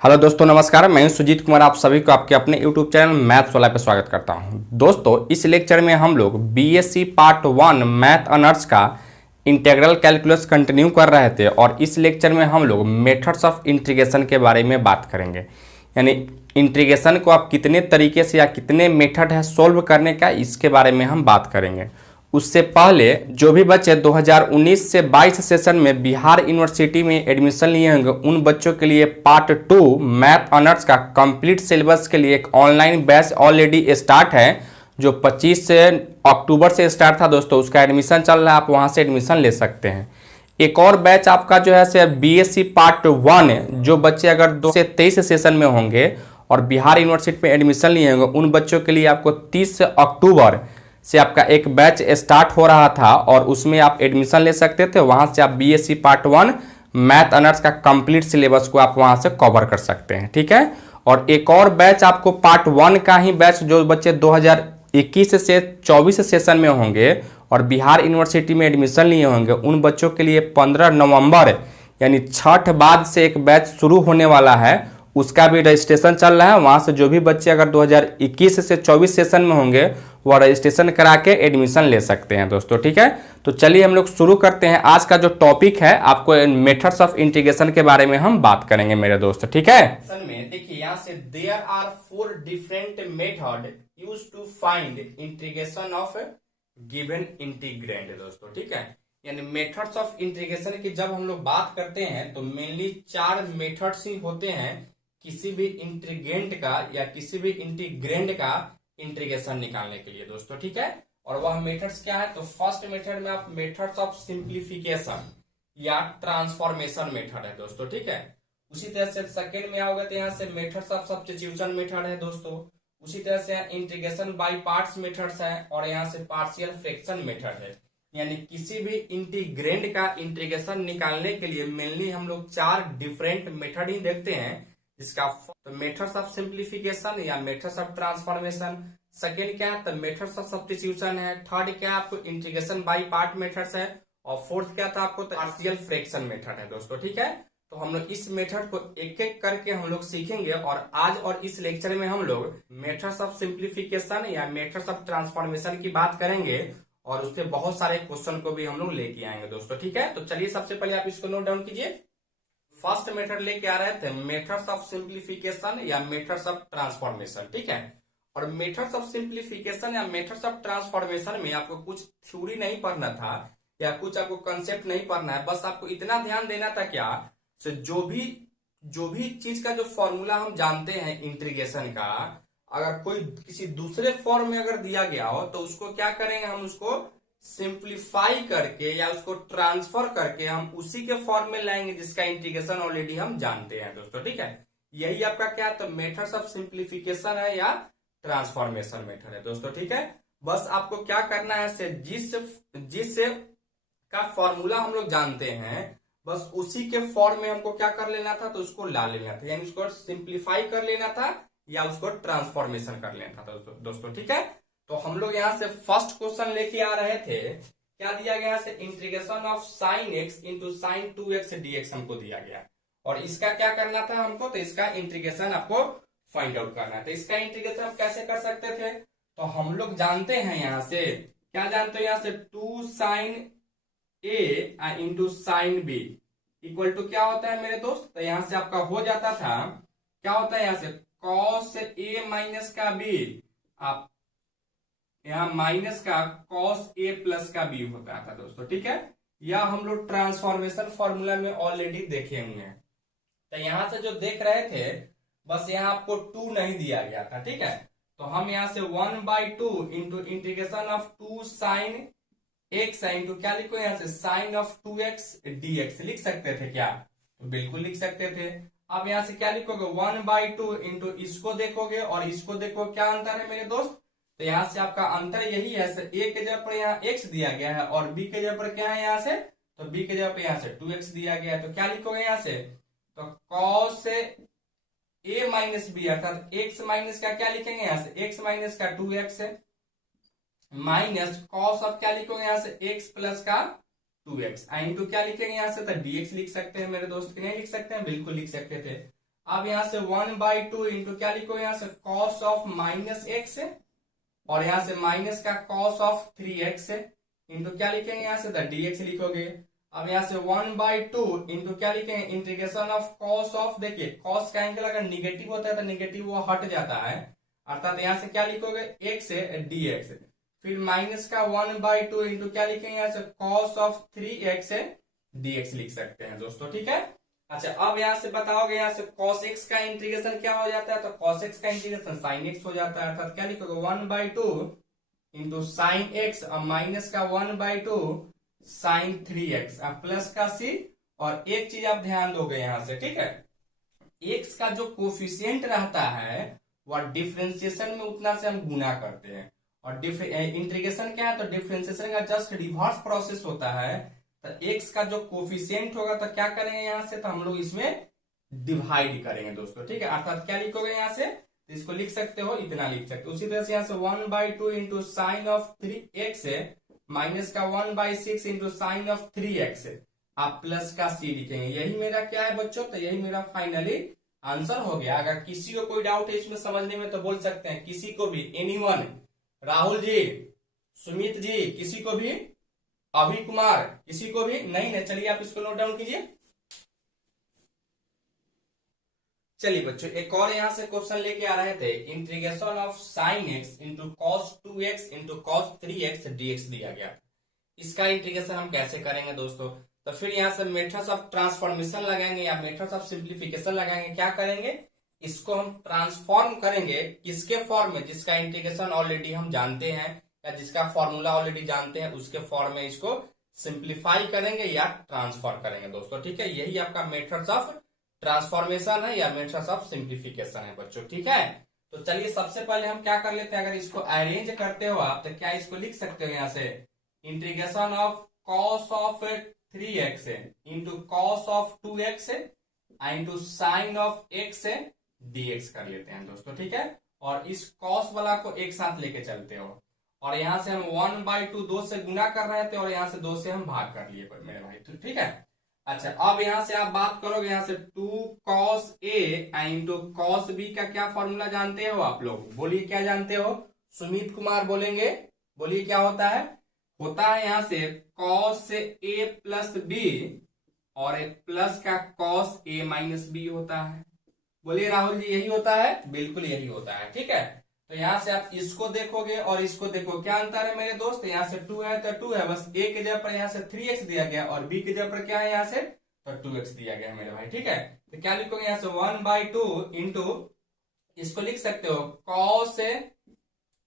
Hello दोस्तों, नमस्कार। मैं हूं सुजीत कुमार। आप सभी को आपके अपने यूट्यूब चैनल मैथ्स वाला पे स्वागत करता हूं। दोस्तों, इस लेक्चर में हम लोग बीएससी पार्ट 1 मैथ ऑनर्स का इंटीग्रल कैलकुलस कंटिन्यू कर रहे थे और इस लेक्चर में हम लोग मेथड्स ऑफ इंटीग्रेशन के बारे में बात करेंगे। यानी इंटीग्रेशन को आप कितने तरीके से या कितने मेथड है सोल्व करने का, इसके बारे में हम बात करेंगे। उससे पहले जो भी बच्चे 2019 से 22 सेशन में बिहार यूनिवर्सिटी में एडमिशन लिए होंगे, उन बच्चों के लिए पार्ट 2 मैथ ऑनर्स का कंप्लीट सिलेबस के लिए एक ऑनलाइन बैच ऑलरेडी स्टार्ट है, जो 25 से अक्टूबर से स्टार्ट था दोस्तों। उसका एडमिशन चल रहा है, आप वहां से एडमिशन ले सकते हैं। एक और बैच आपका जो है बीएससी पार्ट 1, जो बच्चे अगर 2 से 23 सेशन में होंगे और बिहार यूनिवर्सिटी में एडमिशन लिए होंगे, उन बच्चों के लिए आपको 30 अक्टूबर से आपका एक बैच स्टार्ट हो रहा था और उसमें आप एडमिशन ले सकते थे। वहां से आप बीएससी पार्ट 1 मैथ ऑनर्स का कंप्लीट सिलेबस को आप वहां से कवर कर सकते हैं, ठीक है। और एक और बैच आपको पार्ट 1 का ही बैच, जो बच्चे 2021 से 24 सेशन में होंगे और बिहार यूनिवर्सिटी में एडमिशन लिए होंगे, उन बच्चों के लिए 15 नवंबर यानी छठ बाद से एक बैच शुरू होने वाला है। उसका भी रजिस्ट्रेशन चल रहा है। वहां से जो भी बच्चे अगर 2021 से 24 सेशन में होंगे, वह रजिस्ट्रेशन करा के एडमिशन ले सकते हैं दोस्तों, ठीक है। तो चलिए हम लोग शुरू करते हैं। आज का जो टॉपिक है, आपको मेथड्स ऑफ इंटीग्रेशन के बारे में हम बात करेंगे मेरे दोस्त, ठीक है। में देखिए यहाँ से there are 4 different method used to find integration of given integrand दोस्तों, ठीक है। यानी मेथड्स ऑफ इंटीग्रेशन की जब हम लोग बात करते हैं तो मेनली 4 मेथड्स ही होते हैं किसी भी इंटीग्रेंड का या किसी भी इंटीग्रैंड का इंटीग्रेशन निकालने के लिए दोस्तों, ठीक है। और वह मेथड्स क्या है, तो फर्स्ट मेथड में आप मेथड्स ऑफ सिंप्लीफिकेशन या ट्रांसफॉर्मेशन मेथड है दोस्तों, ठीक है। उसी तरह से सेकंड में आओगे तो यहाँ से मेथड्स ऑफ सब्स्टिट्यूशन मेथड है दोस्तों। उसी तरह से इंटीग्रेशन बाय पार्ट्स मेथड्स है और यहाँ से पार्शियल फ्रैक्शन मेथड है। यानी किसी भी इंटीग्रैंड का इंटीग्रेशन निकालने के लिए मेनली हम लोग 4 डिफरेंट मेथड ही देखते हैं, जिसका तो मेथड्स ऑफ सिंप्लीफिकेशन या मेथड्स ऑफ ट्रांसफॉर्मेशन, सेकेंड क्या है तो मेथड्स ऑफ सब्स्टिट्यूशन है, थर्ड क्या आपको इंटीग्रेशन बाय पार्ट मेथड्स है और फोर्थ क्या था आपको पार्शियल फ्रैक्शन मेथड है दोस्तों, ठीक है। तो हम लोग इस मेथड को एक एक करके हम लोग सीखेंगे और आज और इस लेक्चर में हम लोग मेथड्स ऑफ सिंप्लीफिकेशन या मेथड्स ऑफ ट्रांसफॉर्मेशन की बात करेंगे और उससे बहुत सारे क्वेश्चन को भी हम लोग लेके आएंगे दोस्तों, ठीक है। तो चलिए सबसे पहले आप इसको नोट डाउन कीजिए। फर्स्ट मेथड लेके आ रहे थे मेथड्स ऑफ सिंप्लीफिकेशन या मेथड्स ऑफ ट्रांसफॉर्मेशन, ठीक है। और मेथड्स ऑफ सिंप्लीफिकेशन या मेथड्स ऑफ ट्रांसफॉर्मेशन में आपको कुछ थ्योरी नहीं पढ़ना था या कुछ आपको कंसेप्ट नहीं पढ़ना है, बस आपको इतना ध्यान देना था क्या, तो जो भी चीज का जो फॉर्मूला हम जानते हैं इंटीग्रेशन का, अगर कोई किसी दूसरे फॉर्म में अगर दिया गया हो तो उसको क्या करेंगे, हम उसको सिंप्लीफाई करके या उसको ट्रांसफर करके हम उसी के फॉर्म में लाएंगे जिसका इंटीग्रेशन ऑलरेडी हम जानते हैं दोस्तों, ठीक है। यही आपका क्या है तो मेथड्स ऑफ सिंप्लीफिकेशन है या ट्रांसफॉर्मेशन मेथड है दोस्तों, ठीक है। बस आपको क्या करना है, जिस का फॉर्मूला हम लोग जानते हैं, बस उसी के फॉर्म में हमको क्या कर लेना था, तो उसको ला लेना था, यानी उसको सिंप्लीफाई कर लेना था या उसको ट्रांसफॉर्मेशन कर लेना था दोस्तों, ठीक है। तो हम लोग यहाँ से फर्स्ट क्वेश्चन लेके आ रहे थे, क्या दिया गया है, integration of sine x into sine 2x dx हमको दिया गया और इसका क्या करना था हमको, तो इसका इंटीग्रेशन आपको फाइंड आउट करना है। तो इसका इंटीग्रेशन आप कैसे कर सकते थे, तो हम लोग जानते हैं यहाँ से, क्या जानते हो, यहाँ से 2 sine a into sine b equal to क्या होता है मेरे दोस्त, तो यहाँ से आपका हो जाता था, क्या होता है यहाँ से कॉस a माइनस का b, आप यहाँ माइनस का कॉस a प्लस का b होता था दोस्तों, ठीक है। या हम लोग ट्रांसफॉर्मेशन फॉर्मूला में ऑलरेडी देखे हुए हैं। तो यहां से जो देख रहे थे, बस यहाँ आपको 2 नहीं दिया गया था, ठीक है। तो हम यहाँ से 1/2 into integration of 2 sine x into क्या लिखो, यहाँ से साइन ऑफ 2x dx लिख सकते थे क्या, तो बिल्कुल लिख सकते थे। अब यहाँ से क्या लिखोगे, 1/2 इंटू इसको देखोगे और इसको देखो, क्या अंतर है मेरे दोस्त, तो यहाँ से आपका अंतर यही है, a के जगह पर यहाँ x दिया गया है और b के जगह पर क्या है यहाँ से, तो b के जगह पर यहाँ से 2x दिया गया है। तो क्या लिखोगे यहाँ से, तो cos a माइनस बी अर्थात x माइनस का क्या लिखेंगे यहाँ से, x माइनस का 2x है माइनस कॉस ऑफ क्या लिखोगे यहाँ से x प्लस का 2x इंटू क्या लिखेंगे यहाँ से, तो dx लिख सकते हैं मेरे दोस्त, कि नहीं लिख सकते हैं, बिल्कुल लिख सकते थे। अब यहाँ से 1/2 इंटू क्या लिखो यहाँ से कॉस ऑफ माइनस एक्स है, और यहाँ से माइनस का कॉस ऑफ 3x है इंटू क्या लिखेंगे यहाँ से द dx लिखोगे। अब यहाँ से 1/2 इंटू क्या लिखेंगे इंटीग्रेशन ऑफ कॉस ऑफ, देखिए कॉस का एंगल अगर निगेटिव होता है तो निगेटिव वो हट जाता है, अर्थात यहाँ से क्या लिखोगे x है dx, फिर माइनस का 1/2 इंटू क्या लिखेंगे यहाँ से कॉस ऑफ 3x है dx लिख सकते हैं दोस्तों, ठीक है। अच्छा अब यहाँ से बताओगे यहाँ से cos x का इंटीग्रेशन क्या हो जाता है, तो cos x का इंटीग्रेशन sin x हो जाता है, अर्थात क्या लिखोगे 1/2 इंटू साइन एक्स, अब माइनस का 1/2 साइन 3x, अब प्लस का c, और एक चीज आप ध्यान दोगे यहाँ से, ठीक है, x का जो कोफिशियंट रहता है वह डिफ्रेंसिएशन में उतना से हम गुना करते हैं, और इंटीग्रेशन क्या है तो डिफ्रेंसिएशन का जस्ट रिवर्स प्रोसेस होता है, तो x का जो कोफिशियंट होगा तो क्या करेंगे यहाँ से, तो हम लोग इसमें डिवाइड करेंगे दोस्तों, ठीक है, अर्थात क्या लिखोगे यहाँ से, तो इसको लिख सकते हो इतना लिख सकते हो। उसी तरह से यहाँ से 1/2 इंटू साइन ऑफ 3x है, माइनस का 1/6 इंटू साइन ऑफ 3x है, आप प्लस का c लिखेंगे। यही मेरा क्या है बच्चों, तो यही मेरा फाइनली आंसर हो गया। अगर किसी को कोई डाउट है इसमें समझने में तो बोल सकते हैं, किसी को भी, एनीवन, राहुल जी, सुमित जी, किसी को भी, अभी कुमार, किसी को भी नहीं ना, चलिए आप इसको नोट डाउन कीजिए। चलिए बच्चों एक और यहां से क्वेश्चन लेके आ रहे थे, integration of sine x into cos 2x into cos 3x dx दिया गया। इसका इंटीग्रेशन हम कैसे करेंगे दोस्तों, तो फिर यहां से मेथड्स ऑफ ट्रांसफॉर्मेशन लगाएंगे या मेथड्स ऑफ सिंप्लीफिकेशन लगाएंगे। क्या करेंगे, इसको हम ट्रांसफॉर्म करेंगे किसके फॉर्म में, जिसका इंटीग्रेशन ऑलरेडी हम जानते हैं या जिसका फॉर्मूला ऑलरेडी जानते हैं उसके फॉर्म में इसको सिंप्लीफाई करेंगे या ट्रांसफर करेंगे दोस्तों, ठीक है। यही आपका मेथड्स ऑफ ट्रांसफॉर्मेशन है या मेथड्स ऑफ सिंप्लीफिकेशन है बच्चों, ठीक है। तो चलिए सबसे पहले हम क्या कर लेते हैं, अगर इसको अरेंज करते हो आप तो क्या इसको लिख सकते हो यहाँ से integration of cos of 3x into cos of 2x into sine of x dx कर लेते हैं दोस्तों, ठीक है। और इस कॉस वाला को एक साथ लेके चलते हो, और यहां से हम 1/2 2 से गुना कर रहे थे और यहां से 2 से हम भाग कर लिए मेरे भाई, तो ठीक है। अच्छा अब यहां से आप बात करोगे यहाँ से 2 cos a into cos b का क्या फॉर्मूला जानते हो आप लोग, बोलिए क्या जानते हो, सुमित कुमार बोलेंगे, बोलिए क्या होता है, होता है यहाँ से cos a प्लस b और प्लस का cos a माइनस b होता है। बोलिए राहुल जी यही होता है, बिल्कुल यही होता है, ठीक है। तो यहां से आप इसको देखोगे और इसको देखो, क्या अंतर है मेरे दोस्त, यहाँ से 2 है तो 2 है, बस a के जगह पर यहाँ से 3x दिया गया और b के जगह पर क्या है यहाँ से तो 2x दिया गया मेरे भाई, ठीक है। तो क्या लिखोगे यहाँ से 1/2 इंटू, इसको लिख सकते हो cos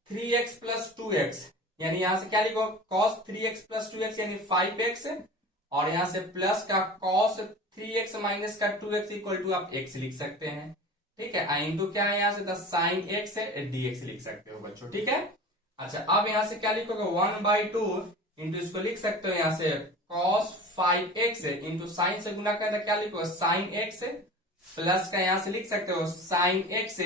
3x प्लस 2x, यानी यहाँ से क्या लिखो cos 3x प्लस 2x यानी 5x, और यहाँ से प्लस का cos 3x माइनस का 2x इक्वल टू आप x लिख सकते हैं, ठीक है। इंटू क्या है यहाँ से द साइन x है dx लिख सकते हो बच्चों, ठीक है। अच्छा अब यहाँ से क्या लिखोगे 1/2 इंटू, इसको लिख सकते हो यहाँ से cos 5x इंटू साइन से गुना करना, क्या लिखोगे साइन x प्लस का यहाँ से लिख सकते हो साइन x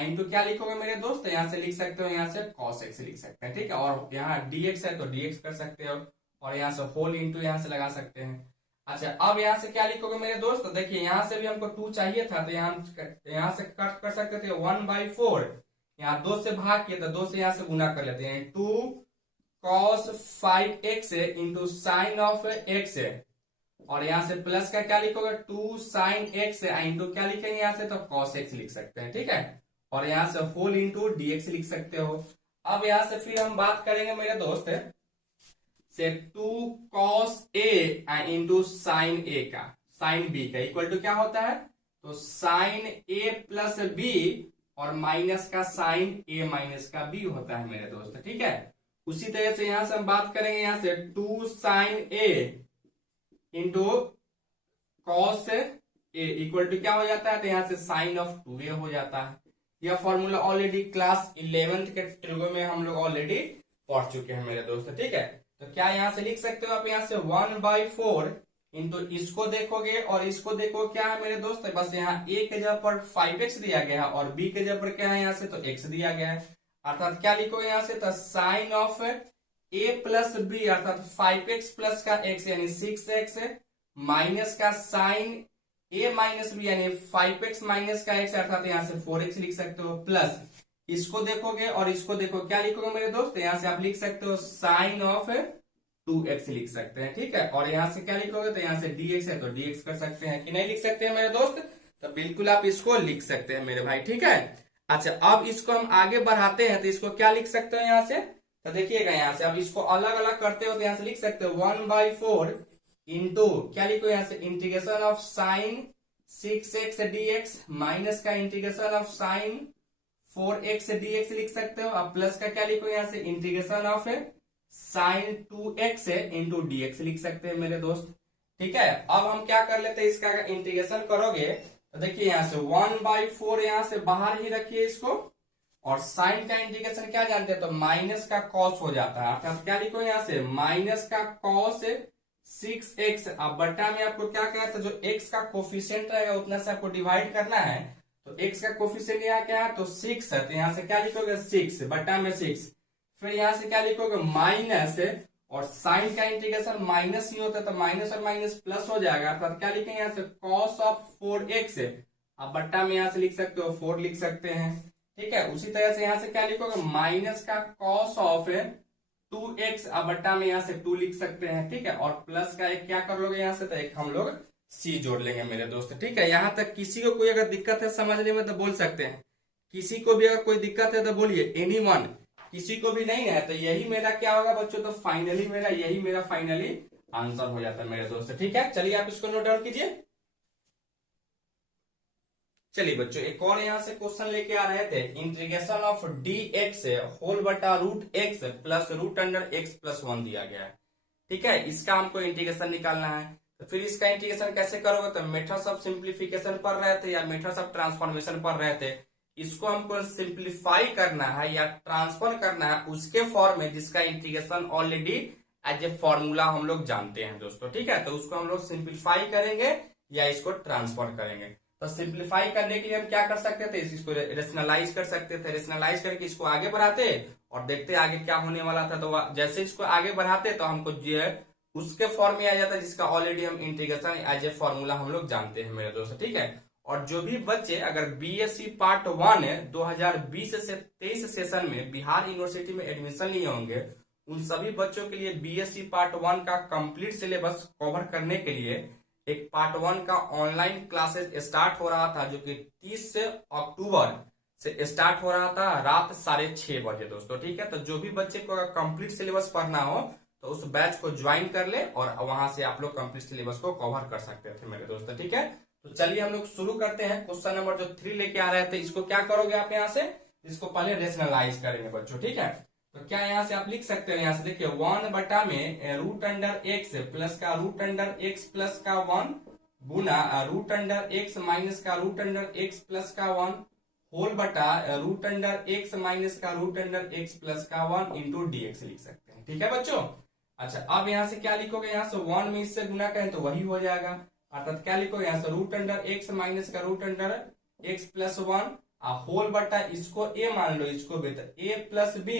इंटू क्या लिखोगे मेरे दोस्त, यहाँ से लिख सकते हो यहाँ से cos x लिख सकते हैं, ठीक है। और यहाँ dx है तो dx कर सकते हो, और यहाँ से होल इंटू यहाँ से लगा सकते हैं। अच्छा अब यहाँ से क्या लिखोगे मेरे दोस्त, देखिए यहाँ से भी हमको 2 चाहिए था तो यहाँ से कट कर सकते थे 1/4, यहाँ 2 से भाग किया तो 2 से यहाँ से गुना कर लेते हैं, 2 cos 5x into sine of x, और यहाँ से प्लस का क्या लिखोगे 2 साइन x इंटू क्या लिखेंगे यहाँ से तो cos x लिख सकते हैं, ठीक है। और यहाँ से होल इंटू dx लिख सकते हो। अब यहाँ से फिर हम बात करेंगे मेरे दोस्त से 2 cos a into sign a का, साइन b का इक्वल टू क्या होता है, तो साइन a प्लस b और माइनस का साइन a माइनस का b होता है मेरे दोस्त, ठीक है। उसी तरह से यहां से हम बात करेंगे यहाँ से 2 sine a into cos a equal to क्या हो जाता है, तो यहाँ से साइन ऑफ 2a हो जाता है। यह फॉर्मूला ऑलरेडी क्लास 11th के ट्रिगो में हम लोग ऑलरेडी पढ़ चुके हैं मेरे दोस्त, ठीक है। तो क्या यहाँ से लिख सकते हो आप यहाँ से 1/4 इंटू, इसको देखोगे और इसको देखो क्या है मेरे दोस्त, बस यहाँ a के जगह पर 5x दिया गया है और b के जगह पर क्या है यहाँ से तो x दिया गया है, अर्थात क्या लिखोगे यहाँ से तो sine of a plus b अर्थात 5x प्लस का x यानी 6x माइनस का साइन a माइनस बी यानी 5x माइनस का x अर्थात यहाँ से 4x लिख सकते हो, प्लस इसको देखोगे और इसको देखो, क्या लिखोगे मेरे दोस्त, यहाँ से आप लिख सकते हो साइन ऑफ 2x लिख सकते हैं, ठीक है। और यहाँ से क्या लिखोगे, तो यहाँ से dx है तो dx कर सकते हैं कि नहीं लिख सकते हैं मेरे दोस्त, तो बिल्कुल आप इसको लिख सकते हैं मेरे भाई, ठीक है। अच्छा, अब इसको हम आगे बढ़ाते हैं तो इसको क्या लिख सकते हो यहाँ से, तो देखिएगा यहाँ से अब इसको अलग अलग करते हो तो यहाँ से लिख सकते हो 1/4 इंटू क्या लिखो यहाँ से integration of sine 6x dx minus का integration of sine 4x dx लिख सकते हो। अब प्लस का क्या लिखो यहाँ से integration of sign 2x into dx लिख सकते हैं मेरे दोस्त, ठीक है। अब हम क्या कर लेते हैं, इसका अगर इंटीग्रेशन करोगे तो देखिए यहाँ से 1/4 यहाँ से बाहर ही रखिए इसको, और साइन का इंटीग्रेशन क्या जानते हैं, तो माइनस का कॉस हो जाता है, अर्थात क्या लिखो यहाँ से माइनस का कॉस 6x। अब बट्टा में आपको क्या कहता है, जो x का कोफिशिएंट रहेगा उतना से आपको डिवाइड करना है, तो x का कोफिशिएंट यहाँ क्या है, तो 6 है, तो यहाँ से क्या लिखोगे 6 बट्टा में 6, फिर यहाँ से क्या लिखोगे माइनस, और साइन का इंटीग्रेशन माइनस ही होता है तो माइनस और माइनस प्लस हो जाएगा, अर्थात क्या लिखेंगे यहाँ से कॉस ऑफ 4x। अब बट्टा में यहाँ से लिख सकते हो 4 लिख सकते हैं, ठीक है। उसी तरह से यहाँ से क्या लिखोगे माइनस का कॉस ऑफ 2x, अब बट्टा में यहाँ से 2 लिख सकते हैं, ठीक है। और प्लस का एक क्या कर लोगे यहाँ से, तो एक हम लोग c जोड़ लेंगे मेरे दोस्त, ठीक है। यहाँ तक किसी को कोई अगर दिक्कत है समझने में तो बोल सकते हैं, किसी को भी अगर कोई दिक्कत है तो बोलिए एनीवन, किसी को भी नहीं है तो यही मेरा क्या होगा बच्चों, तो फाइनली मेरा फाइनली आंसर हो जाता है मेरे दोस्त, ठीक है। चलिए आप इसको नोट डाउन कीजिए। चलिए बच्चों एक और यहाँ से क्वेश्चन लेके आ रहे थे, इंटीग्रेशन ऑफ dx होल बटा root x plus root under x plus 1 दिया गया है, ठीक है। इसका हमको इंटीग्रेशन निकालना है, तो फिर इसका इंटीग्रेशन कैसे करोगे, तो मेथड्स ऑफ सिंप्लीफिकेशन पढ़ रहे थे या मेथड्स ऑफ ट्रांसफॉर्मेशन पढ़ रहे थे, इसको हमको सिंप्लीफाई करना है या ट्रांसफर करना है उसके फॉर्म में जिसका integration already as a formula हम लोग जानते हैं दोस्तों, ठीक है। तो उसको हम लोग सिंप्लीफाई करेंगे या इसको ट्रांसफर करेंगे। तो सिंप्लीफाई करने के लिए हम क्या कर सकते थे, इसको रेशनलाइज कर सकते थे, रेशनलाइज करके इसको आगे बढ़ाते और देखते आगे क्या होने वाला था। तो जैसे इसको आगे बढ़ाते तो हमको उसके फॉर्म में आ जाता है जिसका ऑलरेडी हम इंटीग्रेशन एज ए फॉर्मूला हम लोग जानते हैं मेरे दोस्त, ठीक है। और जो भी बच्चे अगर बीएससी पार्ट 1 2020 से 23 सेशन में बिहार यूनिवर्सिटी में एडमिशन लिए होंगे, उन सभी बच्चों के लिए बीएससी पार्ट 1 का कंप्लीट सिलेबस कवर करने के लिए एक पार्ट 1 का ऑनलाइन क्लासेस स्टार्ट हो रहा था, जो कि 30 अक्टूबर से स्टार्ट हो रहा था रात 6:30 बजे दोस्तों, ठीक है। तो जो भी बच्चे को अगर कंप्लीट सिलेबस पढ़ना हो तो उस बैच को ज्वाइन कर ले और वहां से आप लोग कंप्लीट सिलेबस को कवर कर सकते थे मेरे दोस्तों, ठीक है। तो चलिए हम लोग शुरू करते हैं। क्वेश्चन नंबर जो 3 लेके आ रहे थे, इसको क्या करोगे आप यहाँ से, इसको पहले रेशनलाइज करेंगे बच्चों, ठीक है। तो क्या यहाँ से आप लिख सकते हो, यहाँ से देखिए 1 बटा में रूट अंडर एक्स प्लस का रूट अंडर एक्स प्लस का 1 गुना रूट अंडर एक्स माइनस का रूट अंडर एक्स प्लस का 1 होल बटा रूट अंडर एक्स माइनस का रूट अंडर एक्स प्लस का 1 इंटू dx लिख सकते हैं, ठीक है बच्चों। अच्छा, अब यहाँ से क्या लिखोगे, यहाँ से 1 में इससे गुना करें तो वही हो जाएगा, अर्थात क्या लिखोगे यहाँ से रूट अंडर एक्स माइनस का root under x plus 1 whole बटा इसको a मान लो, इसको भी तो a plus B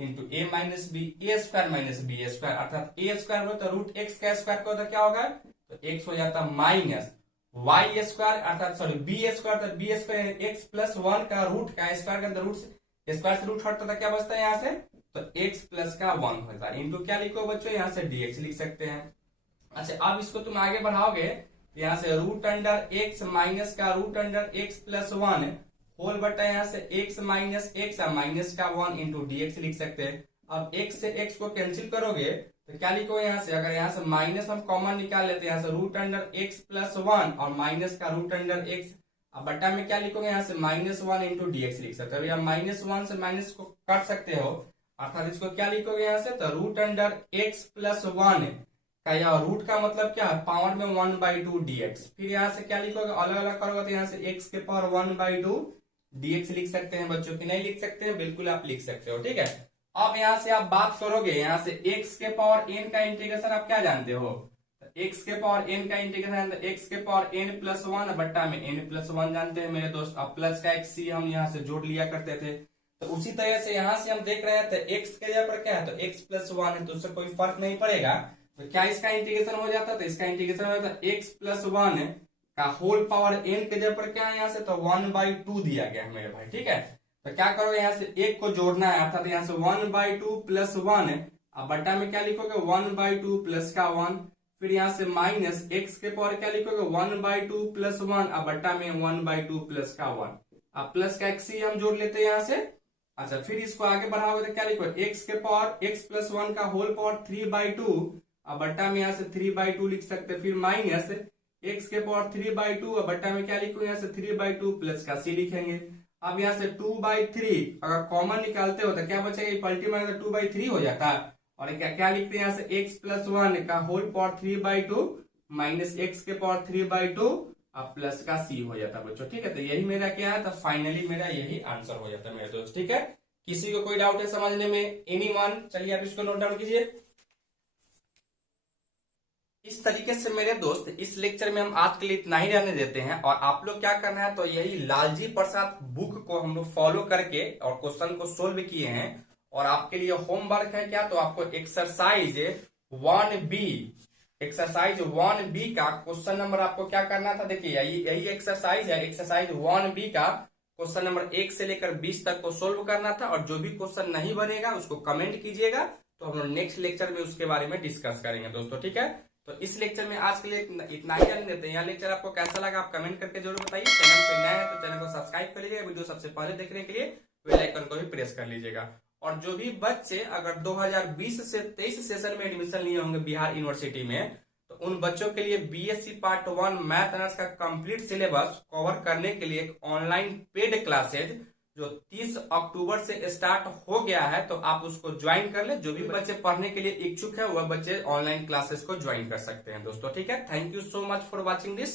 into A minus B, A square minus B square, अर्थात ए स्क्वायर हो तो रूट एक्स का स्क्वायर को तो क्या होगा, तो एक्स हो जाता माइनस वाई स्क्वायर, अर्थात सॉरी बी स्क्वायर, तो बी स्क्वायर एक्स प्लस 1 का रूट का स्क्वायर का रूट स्क्वायर से रूट हटता था, क्या बचता है यहाँ से, तो एक्स प्लस का 1 होता है इंटू क्या लिखो बच्चों, यहाँ से dx लिख सकते हैं। अच्छा, अब इसको तुम आगे बढ़ाओगे तो यहाँ से रूट अंडर एक्स माइनस का root under x plus 1 whole बटा यहाँ से x माइनस एक्स माइनस का 1 इंटू dx लिख सकते हैं। अब x से x को कैंसिल करोगे तो क्या लिखोगे यहाँ से, अगर यहाँ से माइनस हम कॉमन निकाल लेते हैं, यहाँ से रूट अंडर एक्स प्लस 1 और माइनस का रूट अंडर एक्स, अब बट्टा में क्या लिखोगे यहाँ से -1 इंटू dx लिख सकते हो। -1 से माइनस को काट सकते हो, अर्थात इसको क्या लिखोगे यहाँ से, तो रूट अंडर एक्स प्लस 1 का, या रूट का मतलब क्या है, पावर में 1/2 dx। फिर यहाँ से क्या लिखोगे, अलग अलग करोगे तो यहाँ से x के पावर 1/2 dx लिख सकते हैं बच्चों, की नहीं लिख सकते हैं, बिल्कुल आप लिख सकते हो, ठीक है। अब यहाँ से आप बात करोगे, यहाँ से x के पावर n का इंटीग्रेशन आप क्या जानते हो, x के पावर n का इंटीग्रेशन x के पावर n प्लस 1 बट्टा में n प्लस 1 जानते हैं मेरे दोस्त। अब प्लस का एक c हम यहाँ से जोड़ लिया करते थे, तो उसी तरह से यहाँ से हम देख रहे थे x के जगह पर क्या है, तो x प्लस 1 है, तो उससे कोई फर्क नहीं पड़ेगा, तो क्या इसका इंटीग्रेशन हो जाता है, तो इसका इंटीग्रेशन हो जाता है x प्लस 1 का होल पावर n के जगह पर क्या है यहाँ से, तो 1/2 दिया गया है मेरे भाई। ठीक है, तो क्या करो यहाँ से एक को जोड़ना है, अर्थात यहाँ से 1/2 प्लस 1, अब बट्टा में क्या लिखोगे 1/2 प्लस का 1, फिर यहाँ से माइनस x के पावर क्या लिखोगे 1/2 प्लस 1, अब बट्टा में 1/2 प्लस का 1। अब प्लस का x ही हम जोड़ लेते हैं यहाँ से। अच्छा, फिर इसको आगे बढ़ाओगे तो क्या लिखोगे x के पावर x प्लस 1 का होल पावर 3/2, अब बट्टा में यहाँ से 3/2 लिख सकते हैं, फिर माइनस x के पावर 3/2, अब बट्टा में क्या लिखोगे यहाँ से 3/2 प्लस का c लिखेंगे। अब यहाँ से 2/3 अगर कॉमन निकालते हो तो क्या बचेगा, पलटी मार 2/3 हो जाता है, और क्या क्या लिखते हैं यहाँ से x प्लस 1 का होल पावर 3/2 माइनस x के पावर 3/2 अब प्लस का c हो जाता है बच्चों। ठीक है, तो यही मेरा क्या है, तो फाइनली मेरा यही आंसर हो जाता है मेरे दोस्त। ठीक है, किसी को कोई डाउट है समझने में, एनीवन? चलिए आप इसको नोट डाउन कीजिए। इस तरीके से मेरे दोस्त इस लेक्चर में हम आज के लिए इतना ही रहने देते हैं, और आप लोग क्या करना है, तो यही लालजी प्रसाद बुक को हम लोग फॉलो करके और क्वेश्चन को सोल्व किए हैं, और आपके लिए होमवर्क है क्या, तो आपको एक्सरसाइज 1B का क्वेश्चन नंबर आपको क्या करना था, देखिए यही एक्सरसाइज है, एक्सरसाइज 1B का क्वेश्चन नंबर 1 से लेकर 20 तक को सोल्व करना था, और जो भी क्वेश्चन नहीं बनेगा उसको कमेंट कीजिएगा, तो हम लोग नेक्स्ट लेक्चर में उसके बारे में डिस्कस करेंगे दोस्तों। ठीक है, तो इस लेक्चर में आज के लिए इतना ही रहने देते हैं। यह लेक्चर आपको कैसा लगा आप कमेंट करके जरूर बताइए। चैनल पे नया है तो चैनल को सब्सक्राइब कर लीजिएगा, वीडियो सबसे पहले देखने के लिए बेल आइकन को भी प्रेस कर लीजिएगा। और जो भी बच्चे अगर 2020 से 23 सेशन में एडमिशन लिए होंगे बिहार यूनिवर्सिटी में, तो उन बच्चों के लिए बीएससी पार्ट 1 मैथ ऑनर्स का कंप्लीट सिलेबस कवर करने के लिए एक ऑनलाइन पेड क्लासेज जो 30 अक्टूबर से स्टार्ट हो गया है, तो आप उसको ज्वाइन कर ले। जो भी बच्चे पढ़ने के लिए इच्छुक है वह बच्चे ऑनलाइन क्लासेस को ज्वाइन कर सकते हैं दोस्तों। ठीक है, thank you so much for watching this.